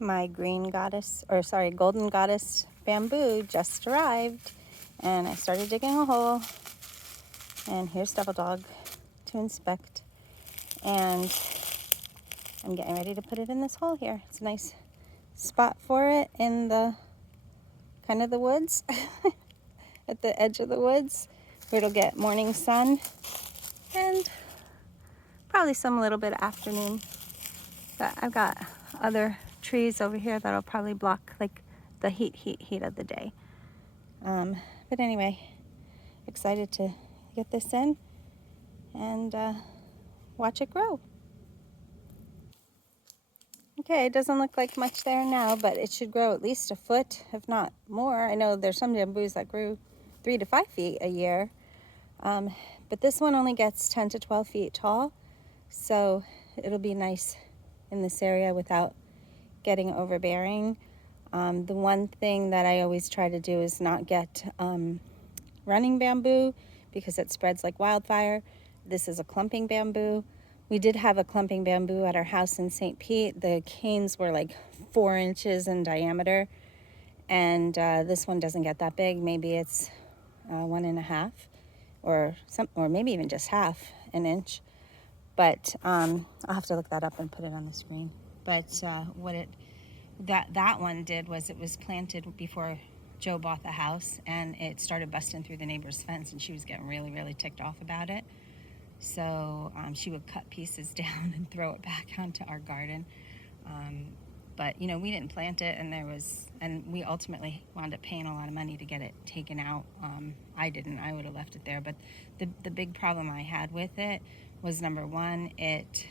My green goddess, or sorry, golden goddess bamboo just arrived, and I started digging a hole, and here's Devil Dog to inspect, and I'm getting ready to put it in this hole here. It's a nice spot for it in the kind of the woods at the edge of the woods where it'll get morning sun and probably some little bit of afternoon. But I've got other trees over here that'll probably block like the heat of the day. But anyway, excited to get this in and watch it grow. Okay, it doesn't look like much there now, but it should grow at least a foot, if not more. I know there's some bamboos that grew 3 to 5 feet a year, but this one only gets 10 to 12 feet tall, so it'll be nice in this area without getting overbearing. The one thing that I always try to do is not get running bamboo because it spreads like wildfire. This is a clumping bamboo. We did have a clumping bamboo at our house in St. Pete. The canes were like 4 inches in diameter, and this one doesn't get that big. Maybe it's 1.5 or maybe even just half an inch. But I'll have to look that up and put it on the screen. But that one did was it was planted before Joe bought the house, and it started busting through the neighbor's fence, and she was getting really, really ticked off about it. So she would cut pieces down and throw it back onto our garden. But you know, we didn't plant it, and we ultimately wound up paying a lot of money to get it taken out. I didn't. I would have left it there. But the big problem I had with it was, number one, it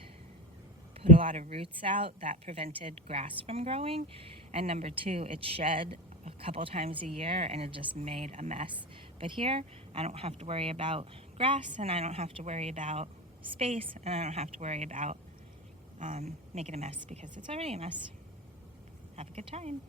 put a lot of roots out that prevented grass from growing, and number two, it shed a couple times a year, and it just made a mess. But here, I don't have to worry about grass, and I don't have to worry about space, and I don't have to worry about making a mess because it's already a mess. Have a good time.